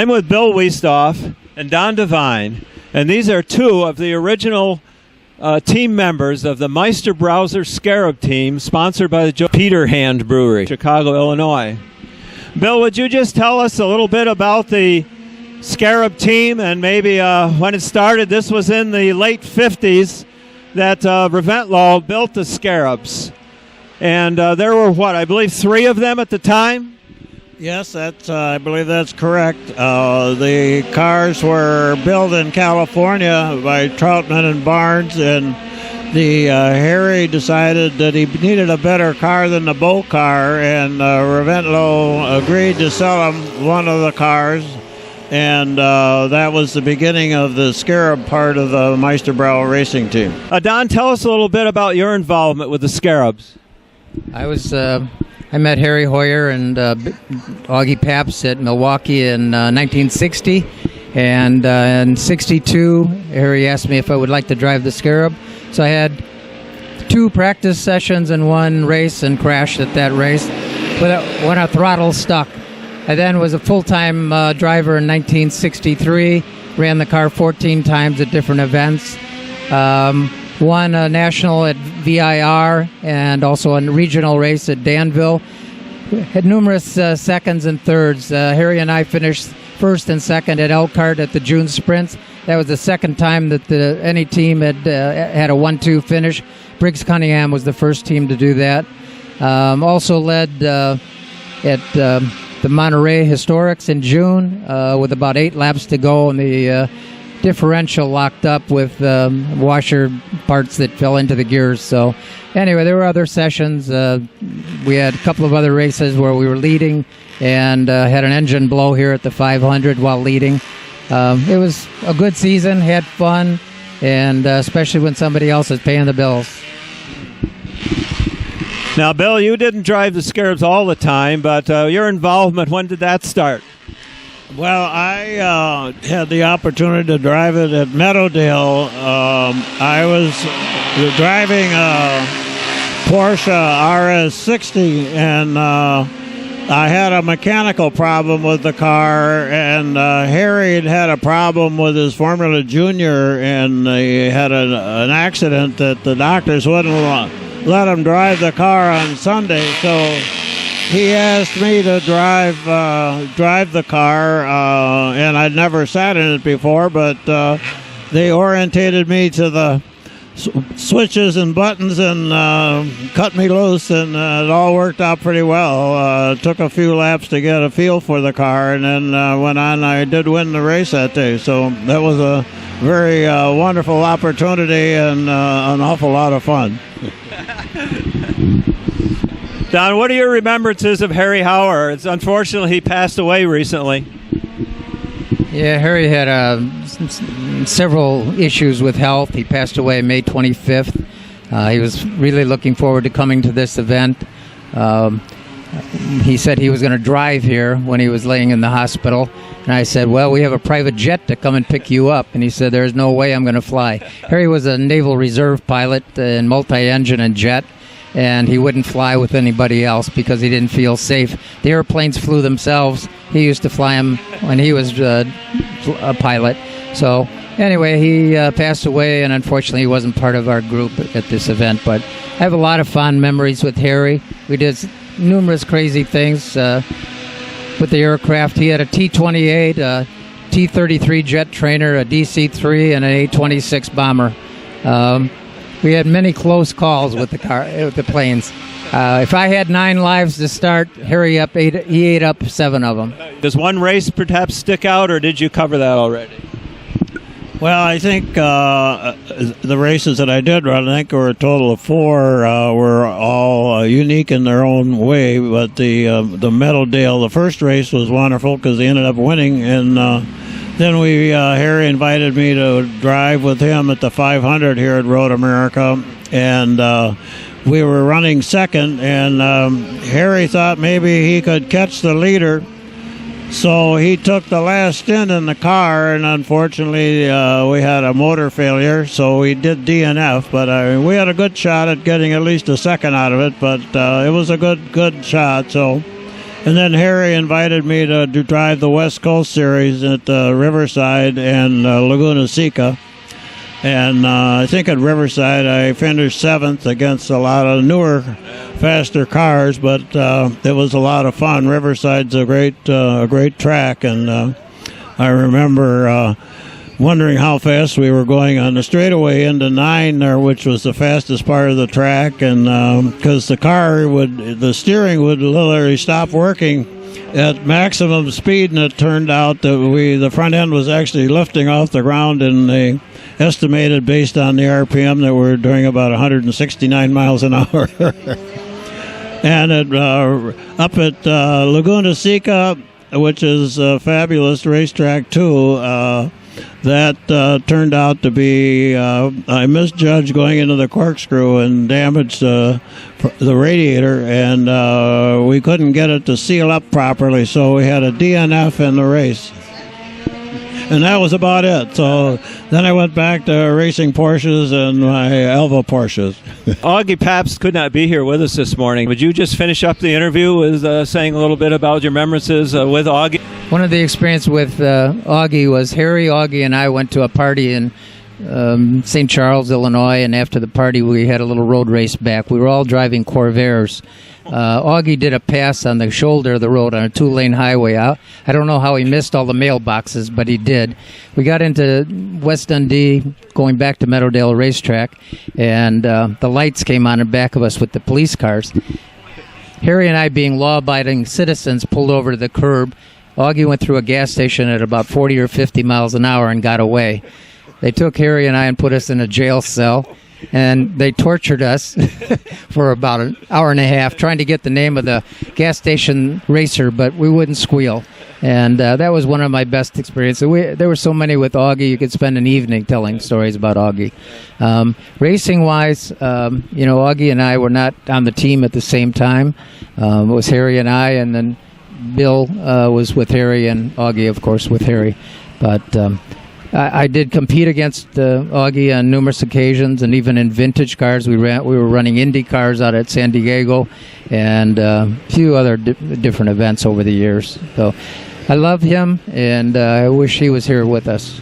I'm with Bill Wuesthoff and Don Devine, and these are two of the original team members of the Meister Brauser Scarab team, sponsored by the Peter Hand Brewery, Chicago, Illinois. Bill, would you just tell us a little bit about the Scarab team and maybe when it started? This was in the late 50s that Reventlow built the Scarabs. And there were, I believe 3 of them at the time? Yes, I believe that's correct. The cars were built in California by Troutman and Barnes, and Harry decided that he needed a better car than the boat car, and Reventlow agreed to sell him one of the cars, and that was the beginning of the Scarab part of the Meister Brauer racing team. Don, tell us a little bit about your involvement with the Scarabs. I met Harry Heuer and Augie Paps at Milwaukee in 1960, and in '62, Harry asked me if I would like to drive the Scarab. So I had 2 practice sessions and 1 race, and crashed at that race when a throttle stuck. I then was a full-time driver in 1963, ran the car 14 times at different events. Won a national at VIR and also a regional race at Danville. Had numerous seconds and thirds. Harry and I finished first and second at Elkhart at the June Sprints. That was the second time that any team had a 1-2 finish. Briggs Cunningham was the first team to do that. Also led at the Monterey Historics in June with about 8 laps to go, and the differential locked up with washer parts that fell into the gears. So anyway, there were other sessions. We had a couple of other races where we were leading and had an engine blow here at the 500 while leading. It was a good season, had fun, and especially when somebody else is paying the bills. Now, Bill, you didn't drive the Scarabs all the time, but your involvement, when did that start? Well, I had the opportunity to drive it at Meadowdale. I was driving a Porsche RS60, and I had a mechanical problem with the car, and Harry had a problem with his Formula Junior, and he had an accident that the doctors wouldn't let him drive the car on Sunday, so he asked me to drive the car, and I'd never sat in it before, but they orientated me to the switches and buttons and cut me loose, and it all worked out pretty well. It took a few laps to get a feel for the car, and then went on. I did win the race that day, so that was a very wonderful opportunity and an awful lot of fun. Don, what are your remembrances of Harry Heuer? Unfortunately, he passed away recently. Yeah, Harry had several issues with health. He passed away May 25th. He was really looking forward to coming to this event. He said he was going to drive here when he was laying in the hospital. And I said, well, we have a private jet to come and pick you up. And he said, there's no way I'm going to fly. Harry was a Naval Reserve pilot in multi-engine and jet, and he wouldn't fly with anybody else because he didn't feel safe. The airplanes flew themselves. He used to fly them when he was a pilot. So anyway, he passed away, and unfortunately he wasn't part of our group at this event. But I have a lot of fond memories with Harry. We did numerous crazy things with the aircraft. He had a T-28, a T-33 jet trainer, a DC-3, and an A-26 bomber. We had many close calls with the planes. If I had 9 lives to start, Harry he ate up 7 of them. Does one race perhaps stick out, or did you cover that already? Well, I think the races that I did run, I think there were a total of 4, were all unique in their own way. But the Meadowdale, the first race was wonderful because they ended up winning, and then Harry invited me to drive with him at the 500 here at Road America, and we were running second, and Harry thought maybe he could catch the leader. So he took the last stint in the car, and unfortunately we had a motor failure, so we did DNF. But we had a good shot at getting at least a second out of it, but it was a good shot. So And then Harry invited me to drive the West Coast Series at Riverside and Laguna Seca. And I think at Riverside I finished 7th against a lot of newer, faster cars, but it was a lot of fun. Riverside's a great track, and I remember wondering how fast we were going on the straightaway into 9 there, which was the fastest part of the track, and because the steering would literally stop working at maximum speed, and it turned out that the front end was actually lifting off the ground, and they estimated based on the RPM that we're doing about 169 miles an hour. And up at Laguna Seca, which is a fabulous racetrack too, that turned out to be I misjudged going into the corkscrew and damaged the radiator, and we couldn't get it to seal up properly, so we had a DNF in the race. And that was about it. So then I went back to racing Porsches and my Alva Porsches. Augie Pabst could not be here with us this morning. Would you just finish up the interview with saying a little bit about your remembrances with Augie? One of the experience with Augie was Harry, Augie, and I went to a party in St. Charles, Illinois, and after the party we had a little road race back. We were all driving Corvairs. Augie did a pass on the shoulder of the road on a 2-lane highway. I don't know how he missed all the mailboxes, but he did. We got into West Dundee, going back to Meadowdale Racetrack, and the lights came on in back of us with the police cars. Harry and I, being law-abiding citizens, pulled over to the curb. Augie went through a gas station at about 40 or 50 miles an hour and got away. They took Harry and I and put us in a jail cell, and they tortured us for about an hour and a half trying to get the name of the gas station racer, but we wouldn't squeal. And that was one of my best experiences. There were so many with Augie, you could spend an evening telling stories about Augie. Racing-wise, Augie and I were not on the team at the same time. It was Harry and I, and then Bill was with Harry, and Augie, of course, with Harry. But I did compete against Augie on numerous occasions, and even in vintage cars. We were running Indy cars out at San Diego, and a few other different events over the years. So I love him, and I wish he was here with us.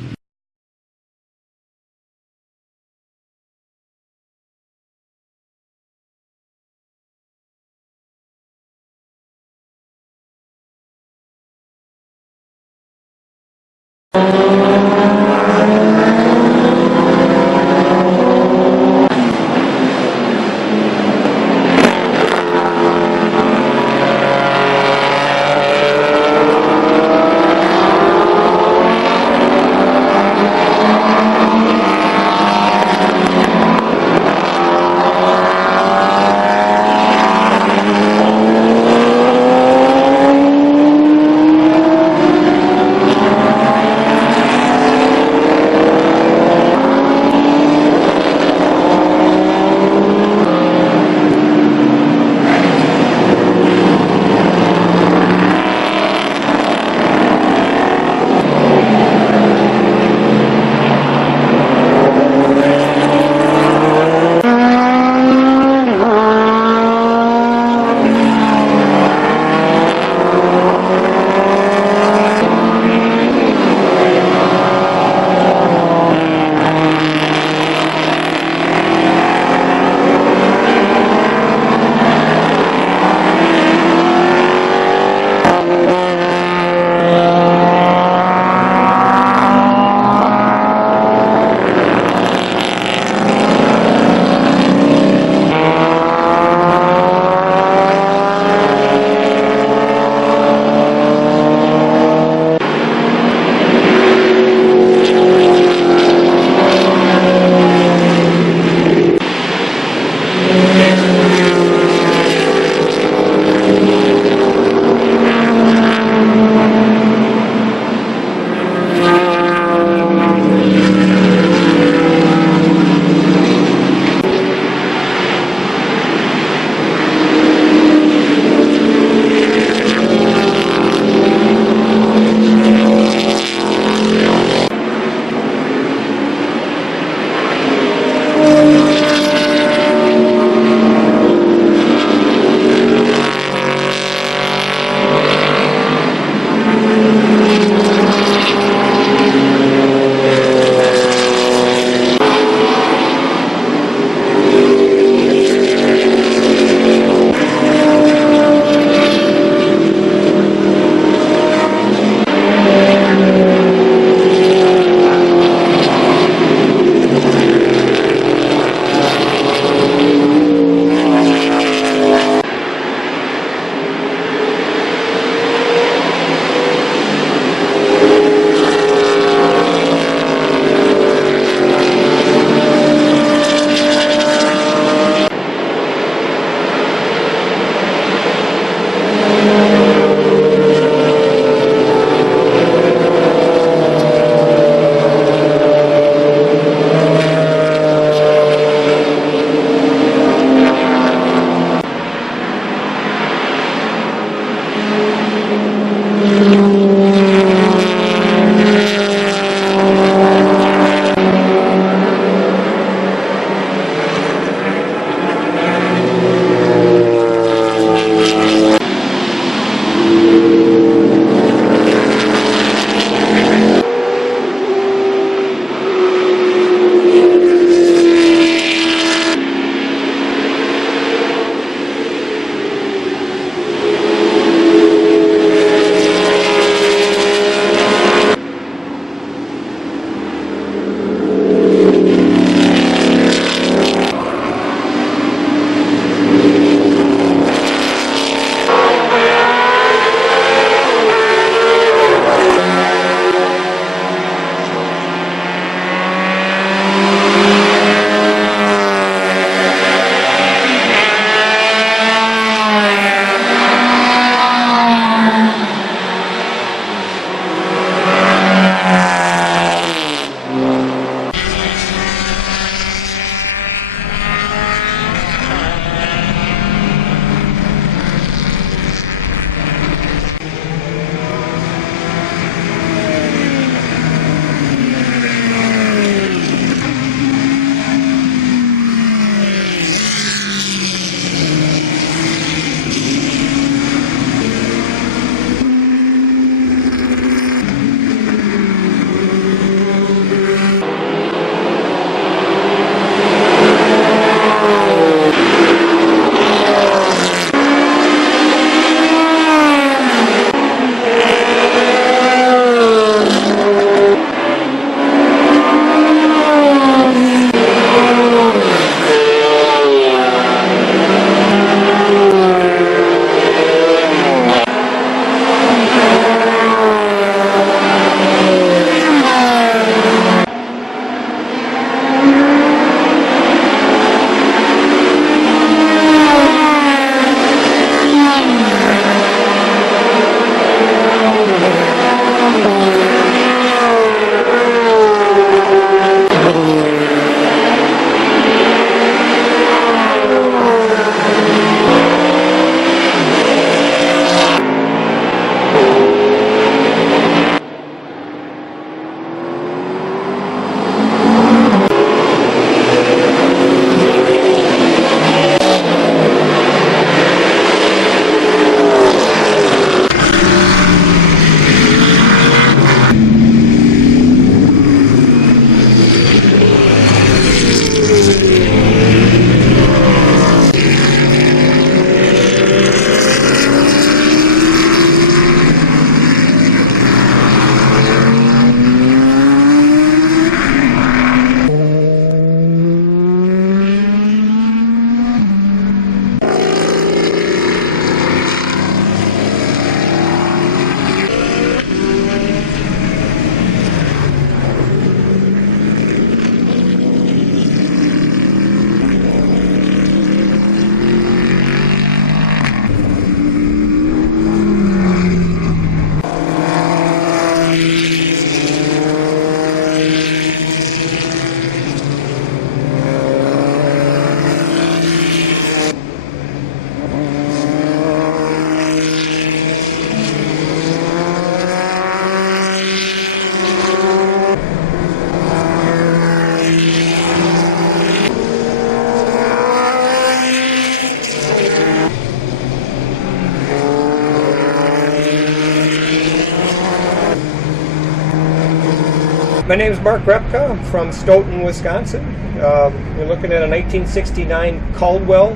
My name is Mark Repka. I'm from Stoughton, Wisconsin. We're looking at a 1969 Caldwell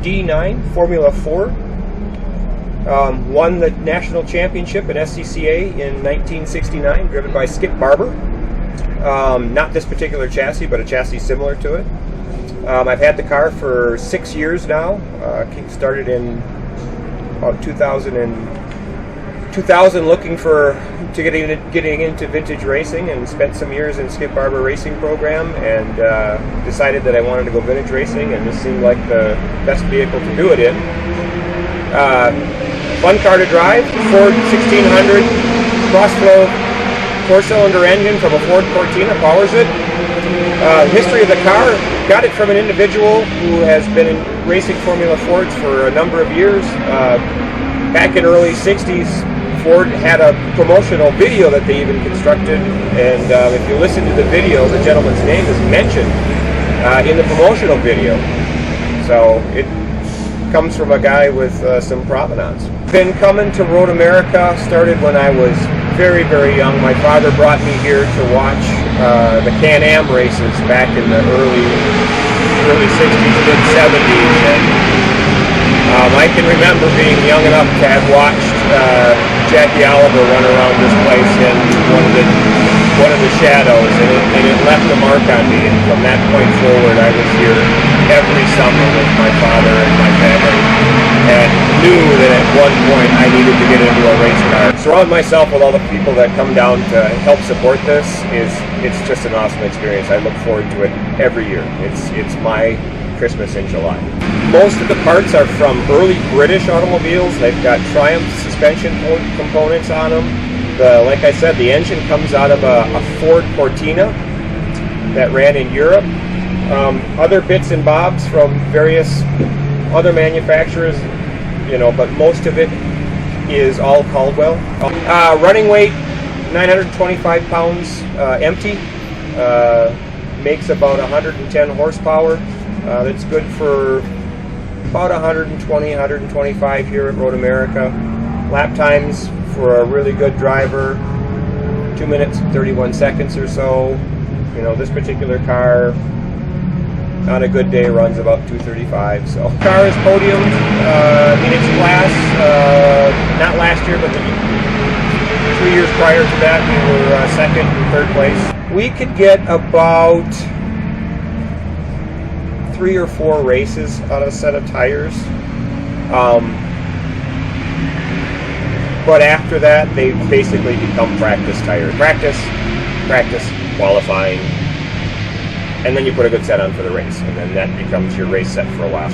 D9 Formula 4. Won the national championship at SCCA in 1969, driven by Skip Barber. Not this particular chassis, but a chassis similar to it. I've had the car for 6 years now. Started in about 2000 looking to getting into vintage racing, and spent some years in Skip Barber racing program, and decided that I wanted to go vintage racing, and this seemed like the best vehicle to do it in. Fun car to drive, Ford 1600 cross-flow 4-cylinder engine from a Ford Cortina powers it. History of the car, got it from an individual who has been in racing Formula Fords for a number of years. Back in early 60s, Ford had a promotional video that they even constructed, and if you listen to the video, the gentleman's name is mentioned in the promotional video. So it comes from a guy with some provenance. Been coming to Road America, started when I was very, very young. My father brought me here to watch the Can-Am races back in the early 60s, mid 70s, and I can remember being young enough to have watched Jackie Oliver run around this place in one of the shadows, and it left a mark on me. And from that point forward, I was here every summer with my father and my family, and knew that at one point I needed to get into a race car. Surround myself with all the people that come down to help support this. It's just an awesome experience. I look forward to it every year. It's my Christmas in July. Most of the parts are from early British automobiles. They've got Triumph suspension components on them. Like I said, the engine comes out of a Ford Cortina that ran in Europe. Other bits and bobs from various other manufacturers, but most of it is all Caldwell. Running weight, 925 pounds empty. Makes about 110 horsepower. That's good for about 120, 125 here at Road America. Lap times for a really good driver, 2 minutes and 31 seconds or so. This particular car on a good day runs about 235. So car is podiumed in its class. Not last year, but the 3 years prior to that, we were second and third place. We could get about 3 or 4 races out of a set of tires. But after that, they basically become practice tires. Practice, qualifying, and then you put a good set on for the race, and then that becomes your race set for a while.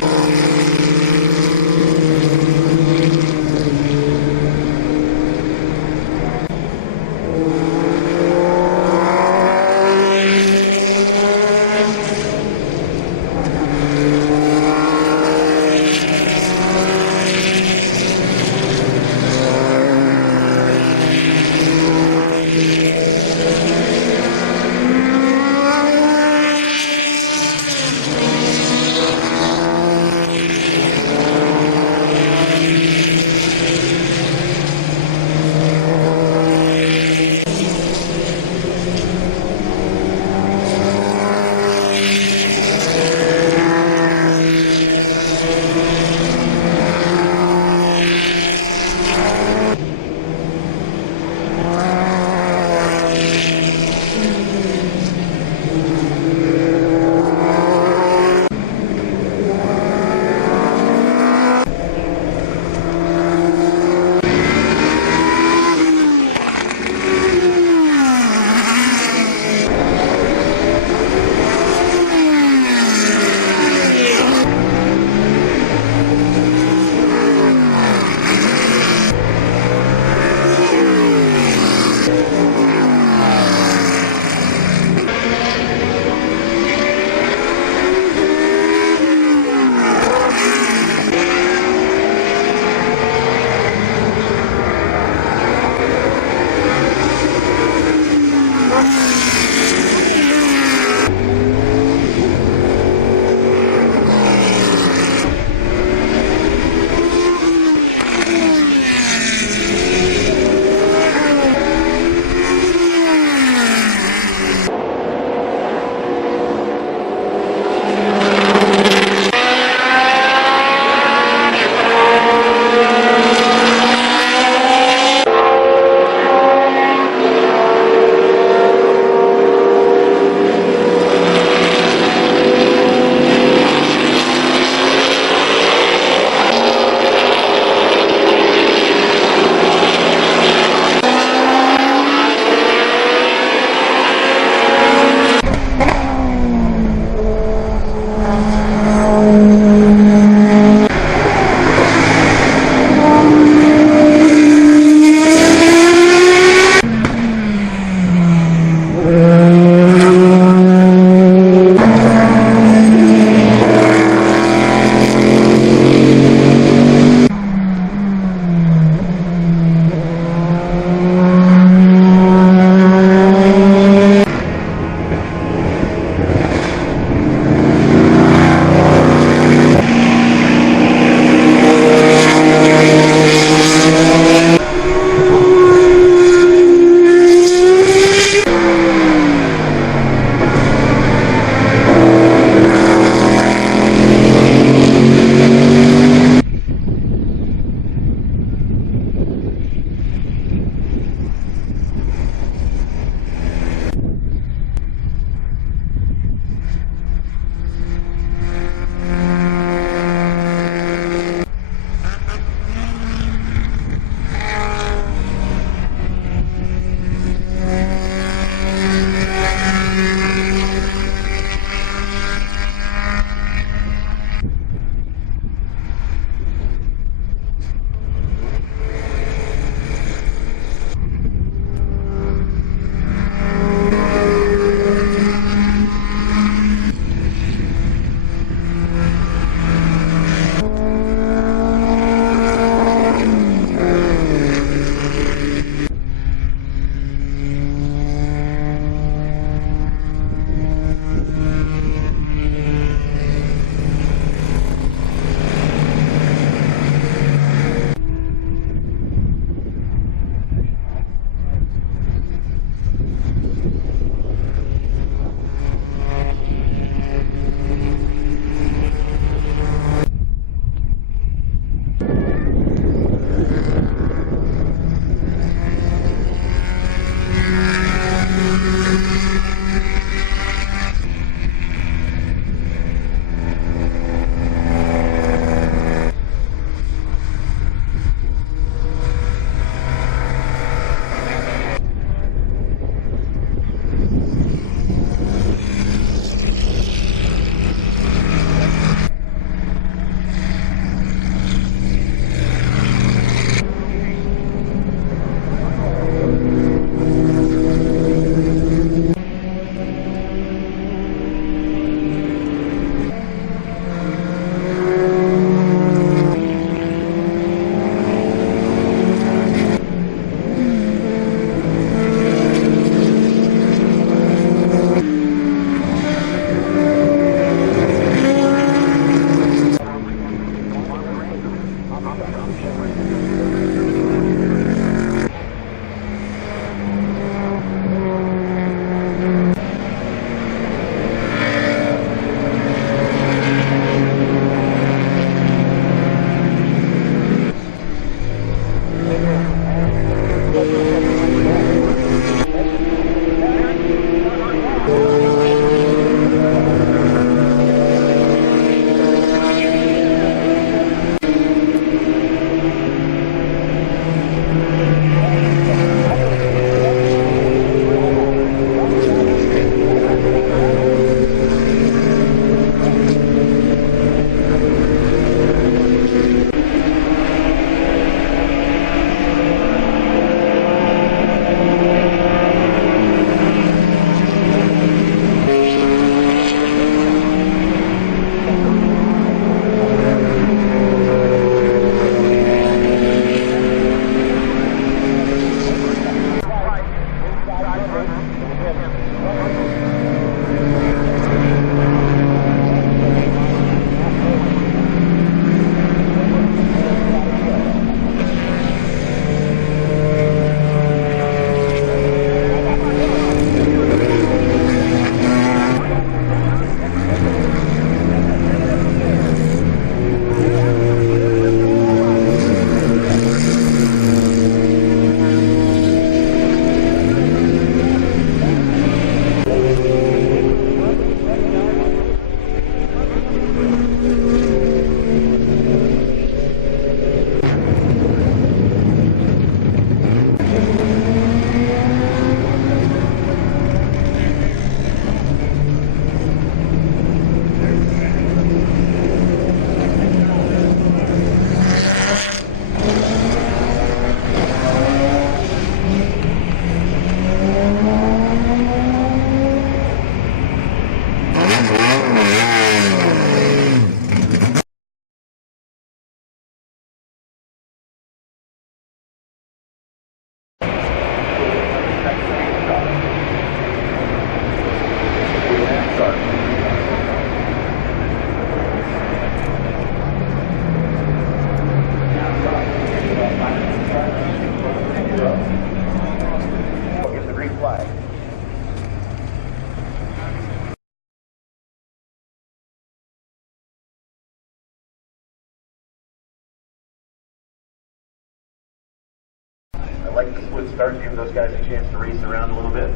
like the split start, give those guys a chance to race around a little bit.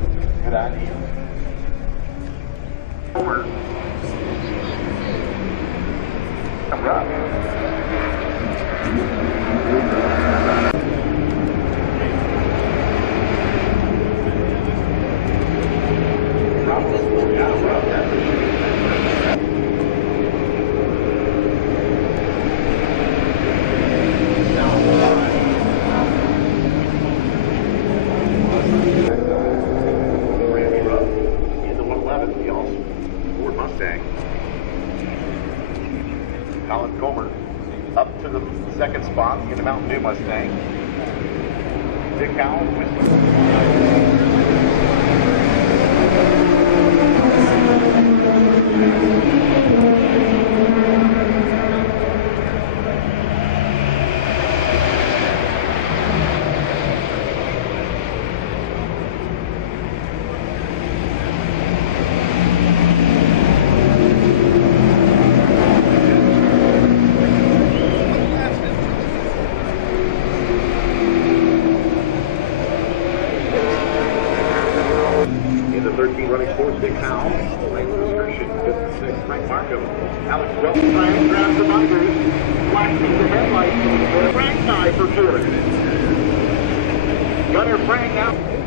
Good idea. Over. Come up. Up to the second spot in the Mountain Dew Mustang. Dick Howell, running fourth, Dick Howell. Lane restriction, 56, Frank Markham. Alex Wells, Frank grabs the bumpers. Flashing the headlights for the Frank side for Gunner Frank now.